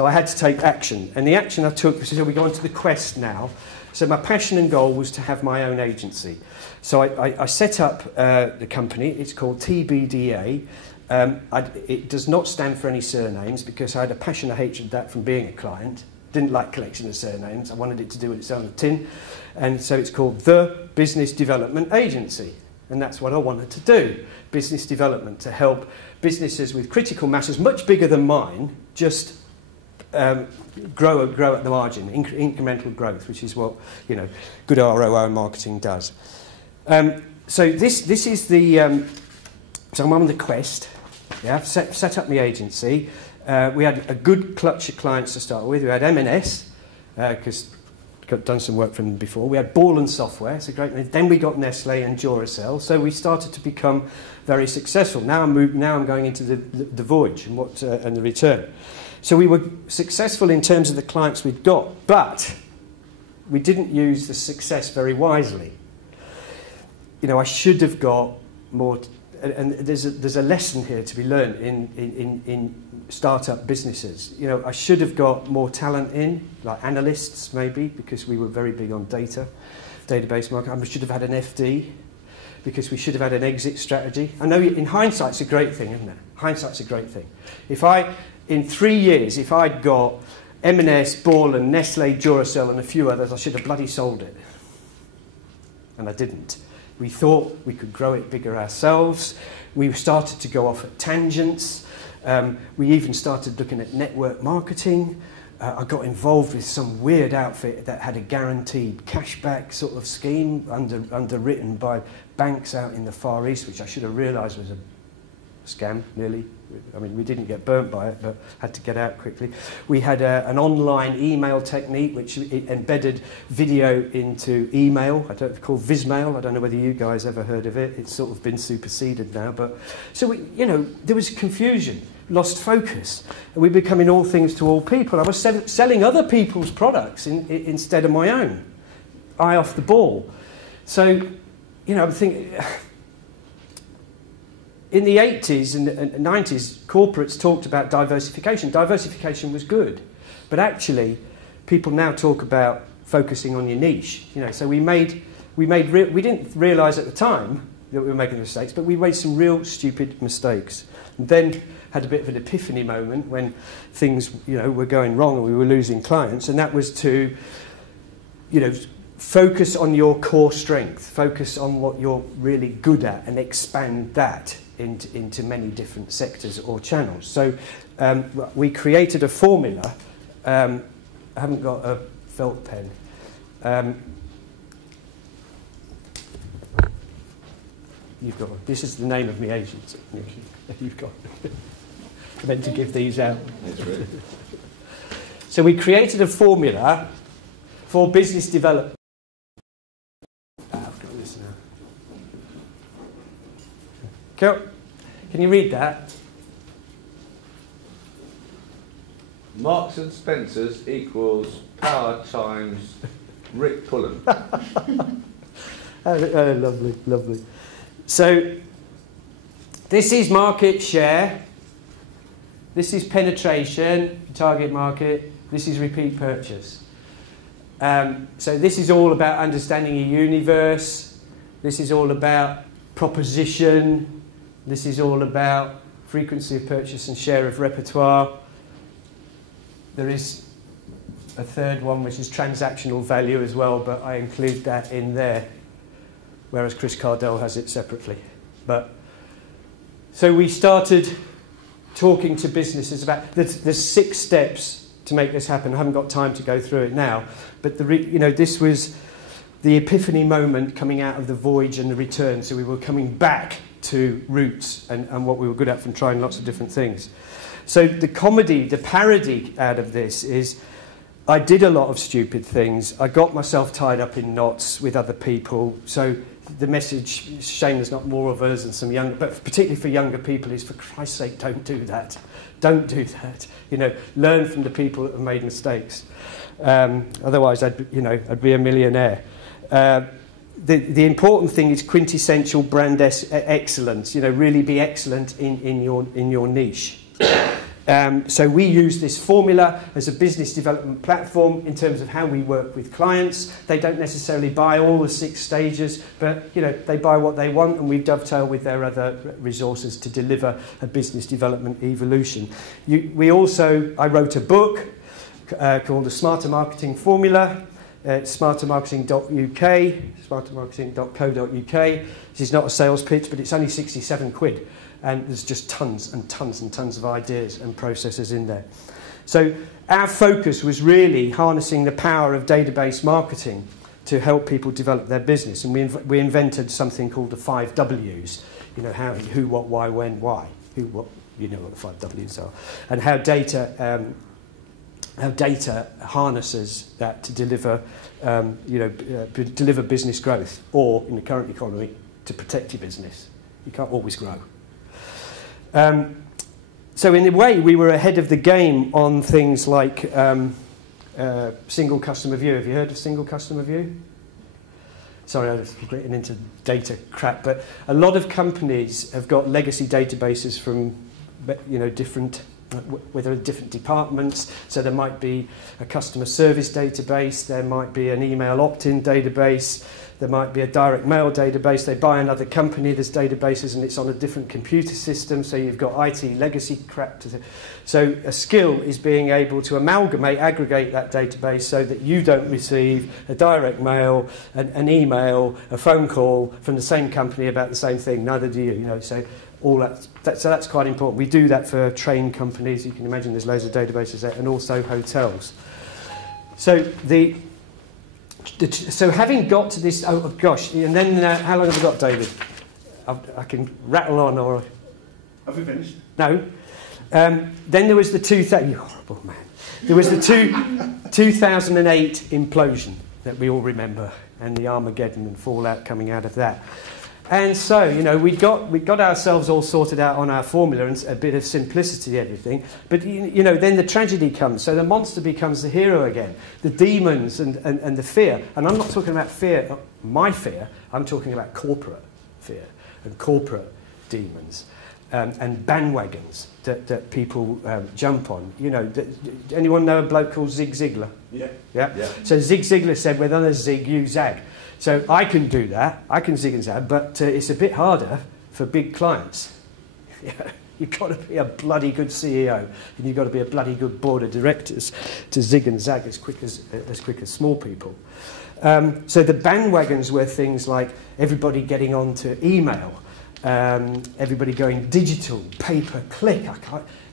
So I had to take action. And the action I took, so we go on to the quest now. So my passion and goal was to have my own agency. So I set up the company. It's called TBDA. It does not stand for any surnames because I had a passion and hatred of that from being a client. Didn't like collection of surnames. I wanted it to do with its own tin. And so it's called the Business Development Agency. And that's what I wanted to do. Business development, to help businesses with critical masses much bigger than mine just grow at the margin, incremental growth, which is what, you know, good ROI marketing does. So this is the so I'm on the quest. Yeah, set up my agency. We had a good clutch of clients to start with. We had M&S because done some work for them before. We had Pullan software, it's a great name. Then we got Nestle and Duracell. So we started to become very successful. Now I'm going into the voyage and the return. So we were successful in terms of the clients we'd got, but we didn't use the success very wisely. You know, I should have got more, and there's a lesson here to be learned in startup businesses. You know, I should have got more talent in, like analysts maybe, because we were very big on database marketing. I should have had an FD, because we should have had an exit strategy. I know in hindsight it's a great thing, isn't it? Hindsight's a great thing. In 3 years, if I'd got M&S, Pullan, Nestle, Duracell and a few others, I should have bloody sold it. And I didn't. We thought we could grow it bigger ourselves. We started to go off at tangents. We even started looking at network marketing. I got involved with some weird outfit that had a guaranteed cashback sort of scheme underwritten by banks out in the Far East, which I should have realised was a scam, nearly. I mean, we didn't get burnt by it, but had to get out quickly. We had an online email technique, which embedded video into email. I don't know, it's called Vismail. I don't know whether you guys ever heard of it. It's sort of been superseded now. But so, you know, there was confusion, lost focus. And we were becoming all things to all people. I was selling other people's products instead of my own. Eye off the ball. So, you know, I'm thinking... In the 80s and 90s, corporates talked about diversification. Diversification was good, but actually, people now talk about focusing on your niche. You know, so we didn't realise at the time that we were making mistakes, but we made some real stupid mistakes. And then had a bit of an epiphany moment when things, you know, were going wrong and we were losing clients, and that was to, you know, focus on your core strength, focus on what you're really good at, and expand that into many different sectors or channels. So we created a formula. I haven't got a felt pen. You've got one. This is the name of my agency. You've got one. I meant to give these out. That's right. So we created a formula for business development. I've got this now. Can you read that? Marks and Spencer's equals power times Rick Pullan. Oh, lovely, lovely. So this is market share. This is penetration, target market. This is repeat purchase. So this is all about understanding a universe. This is all about proposition. This is all about frequency of purchase and share of repertoire. There is a third one, which is transactional value as well, but I include that in there, whereas Chris Cardell has it separately. So we started talking to businesses about, there's 6 steps to make this happen. I haven't got time to go through it now, but this was the epiphany moment coming out of the voyage and the return. So we were coming back to roots and what we were good at from trying lots of different things. So the comedy, the parody out of this is I did a lot of stupid things. I got myself tied up in knots with other people. So the message, shame there's not more of us and some younger, but particularly for younger people, is for Christ's sake, don't do that. Don't do that. You know, learn from the people that have made mistakes. Otherwise, I'd be a millionaire. The important thing is quintessential brand excellence. You know, really be excellent in your niche. So we use this formula as a business development platform in terms of how we work with clients. They don't necessarily buy all the 6 stages, but they buy what they want, and we dovetail with their other resources to deliver a business development evolution. I wrote a book called The Smarter Marketing Formula. It's smartermarketing.uk, smartermarketing.co.uk. This is not a sales pitch, but it's only 67 quid. And there's just tons and tons and tons of ideas and processes in there. So our focus was really harnessing the power of database marketing to help people develop their business. And we invented something called the 5 W's. How, who, what, why, when, why. Who, what, what the 5 W's are. And how data harnesses that to deliver, deliver business growth, or in the current economy, to protect your business. You can't always grow. So in a way, we were ahead of the game on things like single customer view. Have you heard of single customer view? Sorry, I'm getting into data crap, but a lot of companies have got legacy databases from different departments. So there might be a customer service database, there might be an email opt-in database, there might be a direct mail database. They buy another company, there's databases, and it's on a different computer system, so you've got IT legacy crap. So a skill is being able to aggregate that database so that you don't receive a direct mail, an email, a phone call from the same company about the same thing. Neither do you. So all so that's quite important. We do that for train companies. You can imagine there's loads of databases there, and also hotels. So so having got to this, oh gosh, and then how long have we got, David? I can rattle on, or have we finished? No. Then there was the 2000. You horrible man. There was the 2008 implosion that we all remember, and the Armageddon and fallout coming out of that. And so, we got ourselves all sorted out on our formula and a bit of simplicity, everything. But, then the tragedy comes. So the monster becomes the hero again. The demons and the fear. And I'm not talking about fear, my fear. I'm talking about corporate fear and corporate demons and bandwagons that people jump on. Anyone know a bloke called Zig Ziglar? Yeah. So Zig Ziglar said, "With others zig, you zag." So I can do that, I can zig and zag, but it's a bit harder for big clients. You've got to be a bloody good CEO, and you've got to be a bloody good board of directors to zig and zag as quick as small people. So the bandwagons were things like everybody getting onto email, everybody going digital, pay-per-click.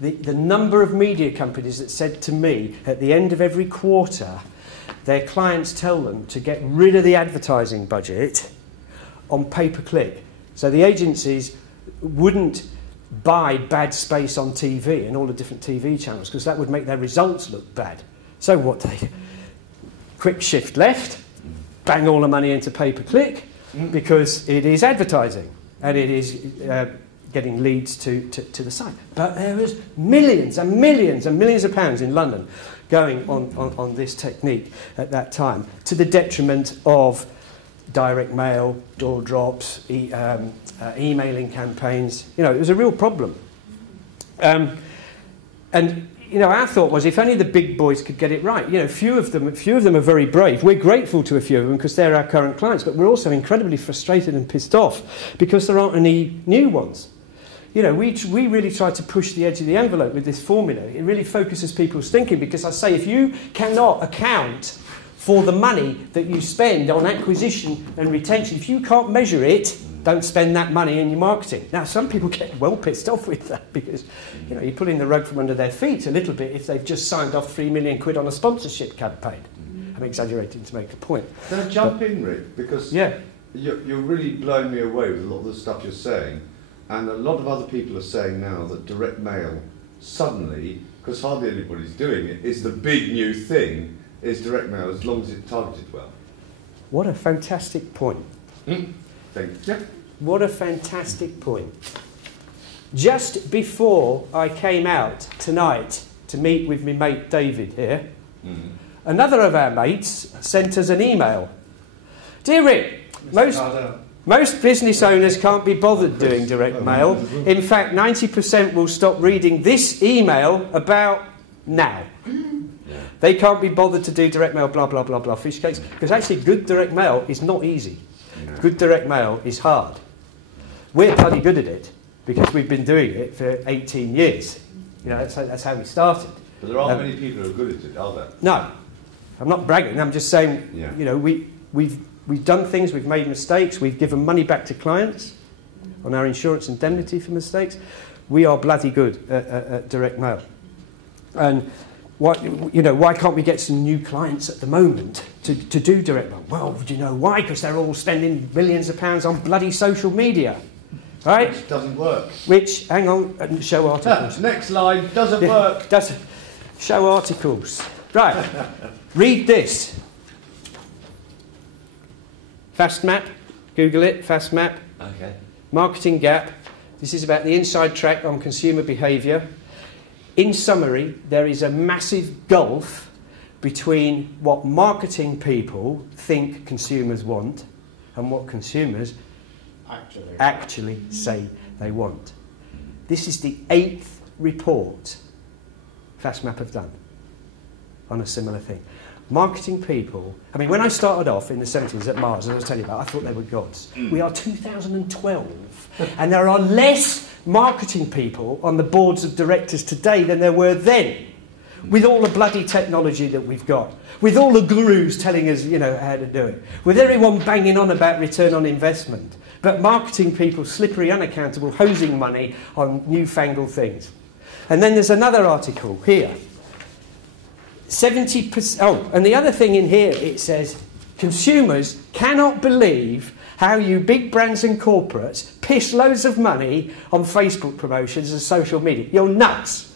The number of media companies that said to me at the end of every quarter, their clients tell them to get rid of the advertising budget on pay-per-click. So the agencies wouldn't buy bad space on TV and all the different TV channels, because that would make their results look bad. So what they... Quick shift left, bang all the money into pay-per-click, because it is advertising and it is getting leads to the site. But there is millions and millions and millions of pounds in London going on this technique at that time, to the detriment of direct mail, door drops, emailing campaigns. It was a real problem. And our thought was, if only the big boys could get it right. Few of them are very brave. We're grateful to a few of them because they're our current clients, but we're also incredibly frustrated and pissed off because there aren't any new ones. We really try to push the edge of the envelope with this formula. It really focuses people's thinking, because I say, if you cannot account for the money that you spend on acquisition and retention, if you can't measure it, don't spend that money in your marketing. Now, some people get well pissed off with that, because you're pulling the rug from under their feet a little bit if they've just signed off £3 million on a sponsorship campaign. I'm exaggerating to make a point. Can I jump in, Rick? Because you're really blowing me away with a lot of the stuff you're saying. And a lot of other people are saying now that direct mail suddenly, because hardly anybody's doing it, is the big new thing, is direct mail, as long as it's targeted well. What a fantastic point. Thank you. What a fantastic point. Just before I came out tonight to meet with my mate David here, another of our mates sent us an email. Dear Rick, Most business owners can't be bothered doing direct mail. In fact, 90% will stop reading this email about now. They can't be bothered to do direct mail, blah, blah, blah, blah, fish cakes. Because actually, good direct mail is not easy. Good direct mail is hard. We're bloody good at it because we've been doing it for 18 years. You know, that's how we started. But there aren't many people who are good at it, are there? No. I'm not bragging. I'm just saying, you know, we've done things, we've made mistakes, we've given money back to clients on our insurance indemnity for mistakes. We are bloody good at direct mail. And why can't we get some new clients at the moment to do direct mail? Well, do you know why? Because they're all spending millions of pounds on bloody social media. Right? Which doesn't work. Which, hang on, show articles. Next line, doesn't work. Doesn't. Show articles. Right. Read this. Fast Map. Google it, Fast Map. Okay. Marketing Gap. This is about the inside track on consumer behaviour. In summary, there is a massive gulf between what marketing people think consumers want and what consumers actually say they want. This is the 8th report FastMap have done on a similar thing. Marketing people, I mean, when I started off in the 70s at Mars, as I was telling you about, I thought they were gods. We are 2012, and there are less marketing people on the boards of directors today than there were then. With all the bloody technology that we've got, with all the gurus telling us, you know, how to do it, with everyone banging on about return on investment, but marketing people, slippery, unaccountable, hosing money on newfangled things. And then there's another article here. 70%. Oh, and the other thing in here, it says, consumers cannot believe how you big brands and corporates piss loads of money on Facebook promotions and social media. You're nuts.